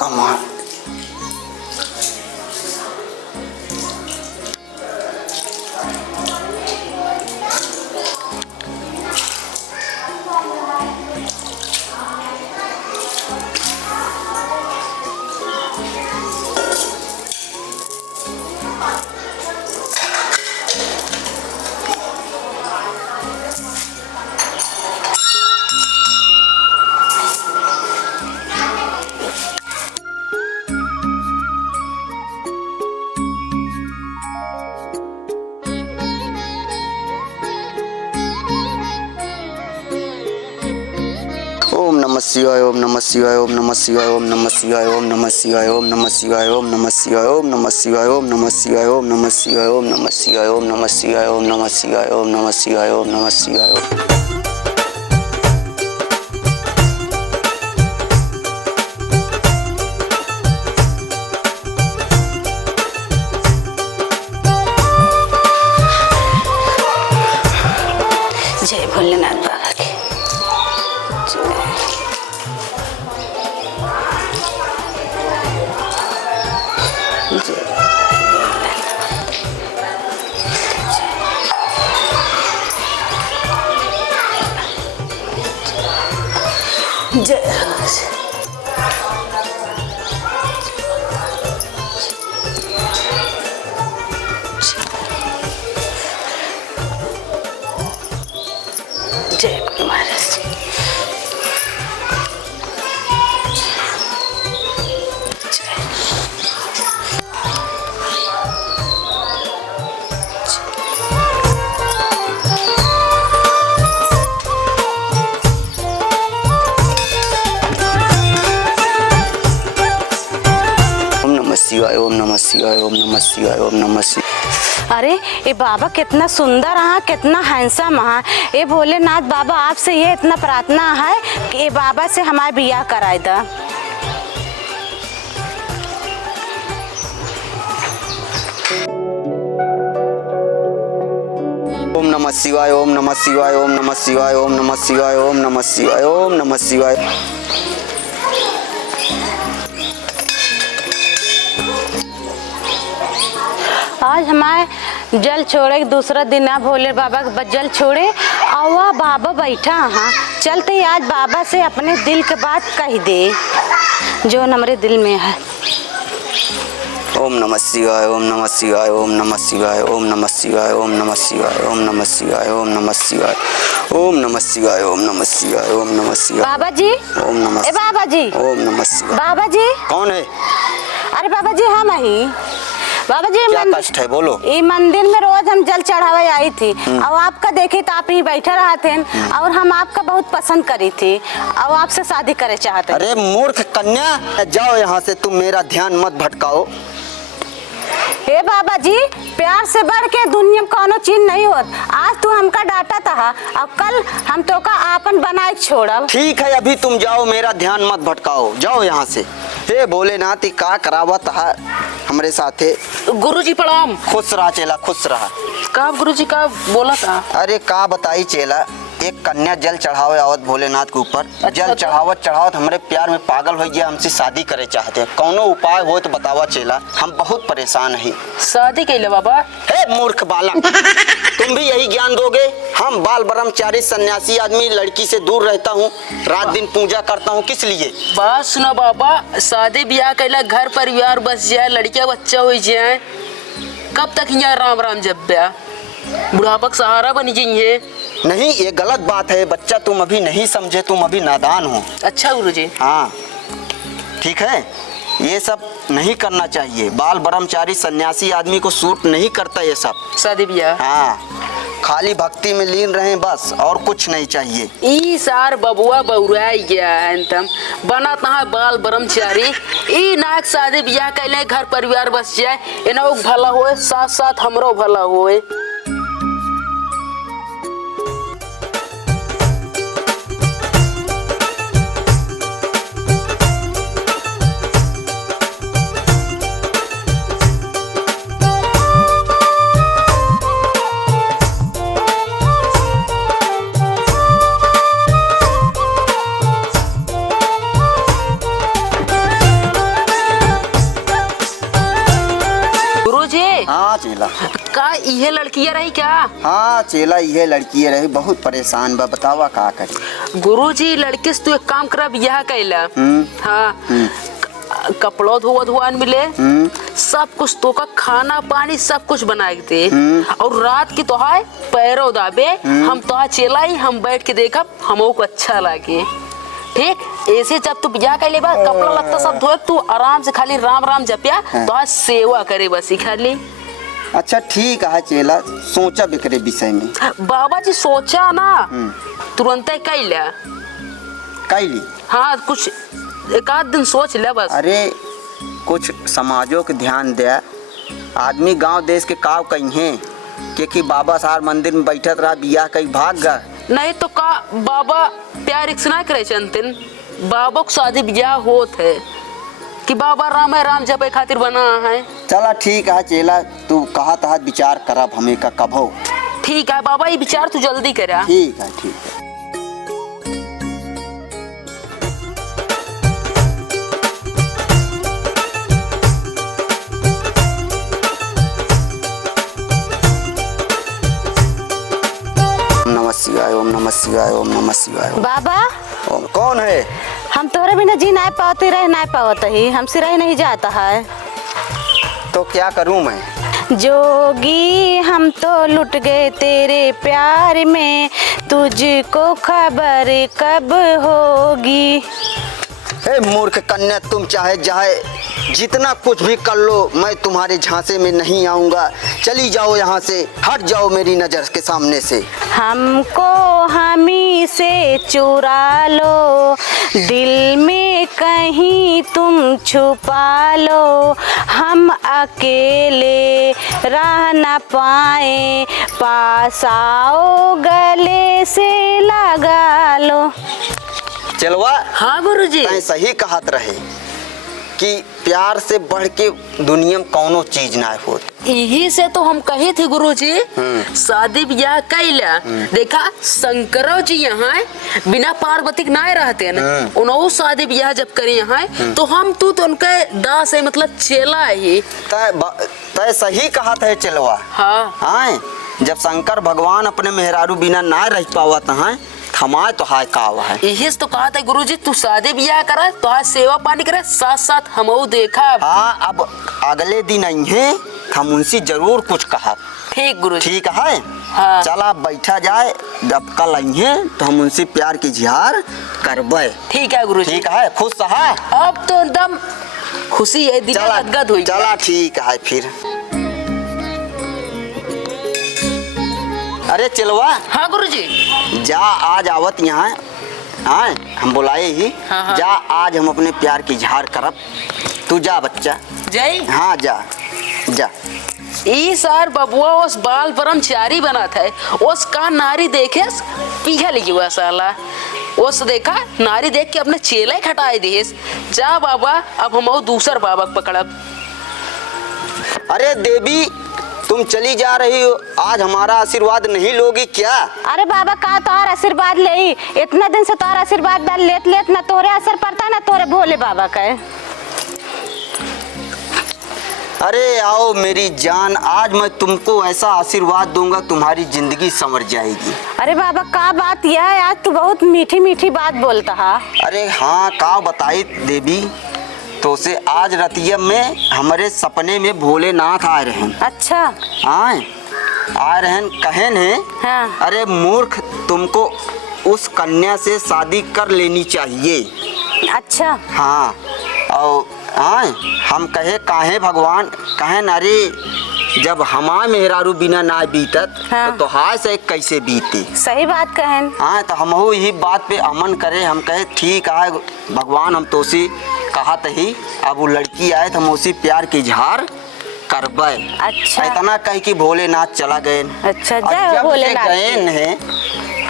धक्का मार। ओम नमः शिवाय ओम नमः शिवाय ओम नमः शिवाय ओम नमः शिवाय ओम नमः शिवाय ओम नमः शिवाय ओम नमः शिवाय ओम नमः शिवाय ओम नमः शिवाय ओम नमः शिवाय ओम नमः शिवाय ओम नमः शिवाय ओम नमः शिवाय ओम नमः शिवाय ओम नमः शिवाय ओम। जय भोलेनाथ बाबा की जय गुरु महाराज। ओम नमः शिवाय ओम नमः शिवाय ओम नमः शिवाय ओम नमः शिवाय। अरे ये बाबा कितना सुंदर है, कितना हैंडसम है। ये भोलेनाथ बाबा आपसे ये इतना प्रार्थना है कि ये बाबा से हमारे बियाह कराए दा। ओम नमः शिवाय ओम नमः शिवाय ओम नमः शिवाय ओम नमः शिवाय ओम नमः शिवाय ओम नमः शिवाय। आज हमारे जल छोड़े दूसरा दिन है, भोले बाबा का जल छोड़े और वह बाबा बैठा हाँ। चलते ही आज बाबा से अपने दिल की बात कह दे जो हमारे दिल में है। ओम नमः शिवाय ओम नमः शिवाय ओम नमः शिवाय ओम नमः शिवाय ओम नमः शिवाय ओम नमः शिवाय ओम नमः शिवाय ओम नमः शिवाय ओम नमः शिवाय ओम नमः शिवाय। बाबा जी ओम नमः ए बाबा जी ओम नमः शिवाय। बाबा जी कौन है? अरे बाबा जी हम ही बाबा जी। क्या कष्ट है बोलो। ये मंदिर में रोज हम जल चढ़ावे आई थी और आपका देखे तो आप ही बैठे रहा थे और हम आपका बहुत पसंद करी थी और आपसे शादी करे चाहते। अरे मूर्ख कन्या, जाओ यहाँ से, तुम मेरा ध्यान मत भटकाओ। हे बाबा जी, प्यार से बढ़ के दुनिया में कोनो चीज नहीं होत। आज तू हमका डांटा था और कल हम तो का आपन बनाए छोड़ब। ठीक है, अभी तुम जाओ, मेरा ध्यान मत भटकाओ, जाओ यहाँ से। हे भोलेनाथ, का करावत है हमारे साथे। गुरुजी प्रणाम। खुश रहा चेला, खुश रहा। का गुरुजी का बोला था? अरे का बताई चेला, एक कन्या जल चढ़ावे आवत भोलेनाथ के ऊपर। जल चढ़ावत चढ़ावत हमरे प्यार में पागल हो गया, हमसे शादी करे चाहते। कौनो उपाय हो तो बतावा चेला, हम बहुत परेशान हैं। शादी कैले बाबा? हे मूर्ख बालक, तुम भी यही ज्ञान दोगे? हम बाल ब्रह्मचारी सन्यासी आदमी, लड़की से दूर रहता हूँ, रात दिन पूजा करता हूँ, किस लिए? बात सुनो बाबा, शादी ब्याह कैला, घर परिवार बस जाए, लड़किया बच्चा हो जाए, कब तक यहाँ राम राम जब ब्याह बुढ़ापा का सहारा बनी जाइए। नहीं, ये गलत बात है बच्चा, तुम अभी नहीं समझे, तुम अभी नादान हो। अच्छा गुरुजी। हाँ ठीक है, ये सब नहीं करना चाहिए। बाल ब्रह्मचारी सन्यासी आदमी को सूट नहीं करता ये सब। शादी ब्याह हाँ, खाली भक्ति में लीन रहें बस, और कुछ नहीं चाहिए। ई सार बबुआ बउरा गया है, तम बना तहा बाल ब्रह्मचारी। ई नाक शादी ब्याह कैले, घर परिवार बस जाए, इनो भला होए, साथ साथ हमरो भला होए। चेला। का ये लड़कियां रही क्या? हाँ चेला ये लड़की रही, बहुत परेशान बा, बतावा का करे। गुरुजी लड़के से तू एक काम कर, यह कैला हाँ कपड़ों धोवन मिले, सब कुछ तो का खाना पानी सब कुछ बना के दे, और रात की तो है पैरों दाबे, हम तो चेला ही हम बैठ के देखब, हमको अच्छा लगे। ठीक ऐसे जब तू बिया कर ले कपड़ा लगता सब धोए, तू आराम से खाली राम राम जपिया तो सेवा करे बस खाली। अच्छा ठीक है चेला, सोचा बिकरे विषय में। बाबा जी सोचा ना तुरंत कैला कैली। हाँ कुछ एक आध दिन सोच ले बस। अरे कुछ समाजों के ध्यान दे, आदमी गांव देश के काव कहीं है कि बाबा सार मंदिर में बैठत रहा, बिया कहीं भाग गया। नहीं तो का बाबा प्यार इक्सना करे चंतिन, बाबा को शादी ब्याह होत है कि बाबा राम है राम जपे खातिर बना है। चला ठीक है चेला, तू कहा था विचार करब हमें का कब हो। ठीक है बाबा ये विचार तू जल्दी करा। ठीक है ठीक है। नमः शिवाय ओम नमः शिवाय ओम नमः शिवाय। बाबा ओम कौन है? हम तोरे बिना जी नहीं पाते, रह नहीं पावत ही, हमसे रह नहीं जाता है। तो क्या करूं मैं? जोगी हम तो लुट गए तेरे प्यार में, तुझको खबर कब होगी। हे मूर्ख कन्या, तुम चाहे चाहे जितना कुछ भी कर लो, मैं तुम्हारे झांसे में नहीं आऊंगा। चली जाओ यहाँ से, हट जाओ मेरी नजर के सामने से। हमको हमी से चुरा लो, दिल में कहीं तुम छुपा लो, हम अकेले रह न पाए, पास आओ गले से लगा लो। चलवा हाँ गुरुजी सही कहत रहे कि प्यार से बढ़ के दुनिया में कौनो चीज ना होत। यही से तो हम कहे थे गुरुजी शादी ब्याह कैला। देखा शंकरो जी यहाँ बिना पार्वती के ना रहते न, उन्होंने शादी ब्याह जब करे यहाँ तो हम तू तो उनका दास है, मतलब चेला ही। तय सही कहत है चलवा। हाँ जब शंकर भगवान अपने मेहरारू बिना ना रह पावत है, हमारे तो हाय कावा है। यही तो कहा था गुरुजी तू शादी ब्याह करा तो आज सेवा पानी करे, साथ साथ हम देखा। हाँ अब अगले दिन आई है, हम उनसे जरूर कुछ कहा। ठीक गुरुजी। ठीक है हाँ। चला बैठा जाए, जब कल आई है तो हम उनसे प्यार की इजहार करबे। ठीक है गुरुजी। ठीक है, खुश है अब तो एकदम खुशी है, दिल गदगद हुई। चला ठीक है फिर। अरे चलवा। हाँ गुरुजी। जा आज आवत यहाँ, हाँ हम बुलाए ही। हाँ। जा आज हम अपने प्यार की इजहार करब, तू जा बच्चा। जय। हाँ जा जा। इस सार बबुआ उस बाल ब्रह्मचारी बना था, उसका नारी देखे पीछा लगी हुआ साला, उस देखा नारी देख के अपने चेले खटाए दिए। जा बाबा अब हम दूसर बाबा पकड़ब। अरे देवी तुम चली जा रही हो, आज हमारा आशीर्वाद नहीं लोगी क्या? अरे बाबा का तोहर आशीर्वाद ले, इतना दिन से तोहर आशीर्वाद लेत लेत ना तोरे असर पड़ता ना तोरे भोले बाबा का। अरे आओ मेरी जान, आज मैं तुमको ऐसा आशीर्वाद दूंगा तुम्हारी जिंदगी संवर जाएगी। अरे बाबा का बात यह है, आज तू बहुत मीठी मीठी बात बोलता है। अरे हाँ का बताई देवी, तो से आज रतिया में हमारे सपने में भोलेनाथ आए रहे। अच्छा आए रहे कहन है। हाँ। अरे मूर्ख तुमको उस कन्या से शादी कर लेनी चाहिए। अच्छा हाँ, और हम कहे काहे भगवान कहे अरे जब हमार मेहरारू बिना ना बीतत हाँ। तो हाय से कैसे बीती। सही बात कहन। हाँ तो हम यही बात पे अमन करे, हम कहे ठीक है भगवान हम तो उसी कहा ही, अब वो लड़की आए तो हम उसी प्यार की इजहार करबे। अच्छा इतना कह कि भोलेनाथ चला गए। अच्छा जय भोलेनाथ। गए है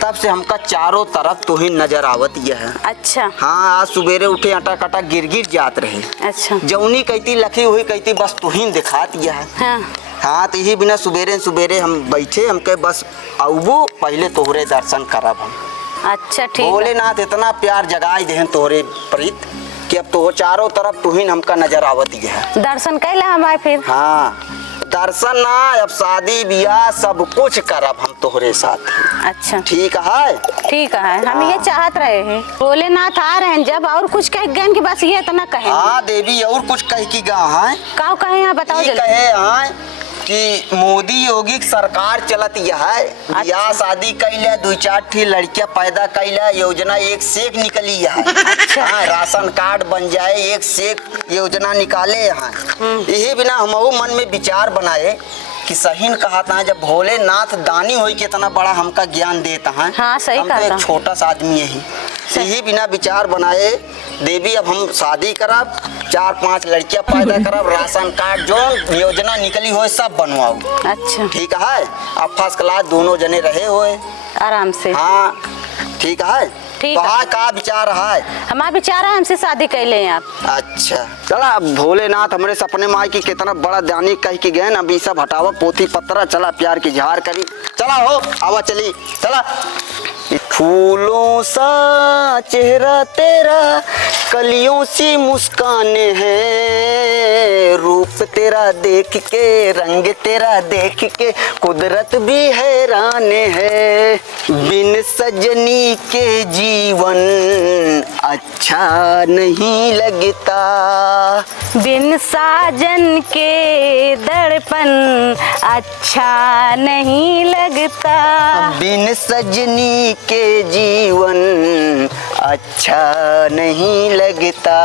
तब से हमका चारों तरफ तो ही नजर आवत यह है। अच्छा हाँ आज सुबेरे उठे अटा कटा गिर गिर जात रहे। अच्छा जौनी कहती लखी हुई कहती बस तू ही दिखात यह है। हाँ। हाँ तो यही बिना सुबेरे सुबेरे हम बैठे, हम कहे बस आऊबो पहले तोहरे दर्शन करब हम। अच्छा ठीक। भोलेनाथ इतना प्यार जगाई दे तोहरे प्रीत कि अब तो चारों तरफ तू ही हमका नजर आवत है। दर्शन कैला हमारे फिर। हाँ दर्शन ना, अब शादी ब्याह सब कुछ करब हम तोहरे साथ। अच्छा ठीक है? ठीक है, हम ये चाहत रहे हैं भोलेनाथ आ रहे हैं जब, और कुछ कह गए कि बस ये इतना कहे। हाँ देवी, और कुछ कह की गा है? का कहे हैं बताओ ये जल्दी। कहे हैं कि मोदी योगी की सरकार चलत यह है, ब्याह शादी कैला, 2-4 ठी लड़कियां पैदा कैला, योजना एक से एक निकली है। हाँ, राशन कार्ड बन जाए, एक से एक योजना निकाले हैं। यही बिना हमहू मन में विचार बनाए कि सही न कहा था, जब भोलेनाथ दानी होई के इतना बड़ा हमका ज्ञान देता है। हाँ, सही हम तो कहा था। एक छोटा सा आदमी यही बिना विचार बनाए देवी अब हम शादी करब, 4-5 लड़कियां पैदा करब, राशन कार्ड जो योजना निकली हो सब बनवाओ। अच्छा ठीक है? अब फर्स्ट क्लास दोनों जने रहे हुए। आराम से। हाँ ठीक है। ठीक तो है। हाँ, का विचार है? हमारा विचार है हमसे शादी कर ले आप। अच्छा चला, अब भोलेनाथ हमारे सपने में आए कि कितना बड़ा दानी कह के गए, अभी सब हटावा पोथी पत्रा, चला प्यार की झार करी, चला हो आवा चली चला। फूलों सा चेहरा तेरा, कलियों सी मुस्काने हैं, रूप तेरा देख के, रंग तेरा देख के, कुदरत भी हैरान है, बिन सजनी के जीवन अच्छा नहीं लगता, बिन साजन के दर्पण अच्छा नहीं लगता, बिन सजनी के जीवन अच्छा नहीं लगता।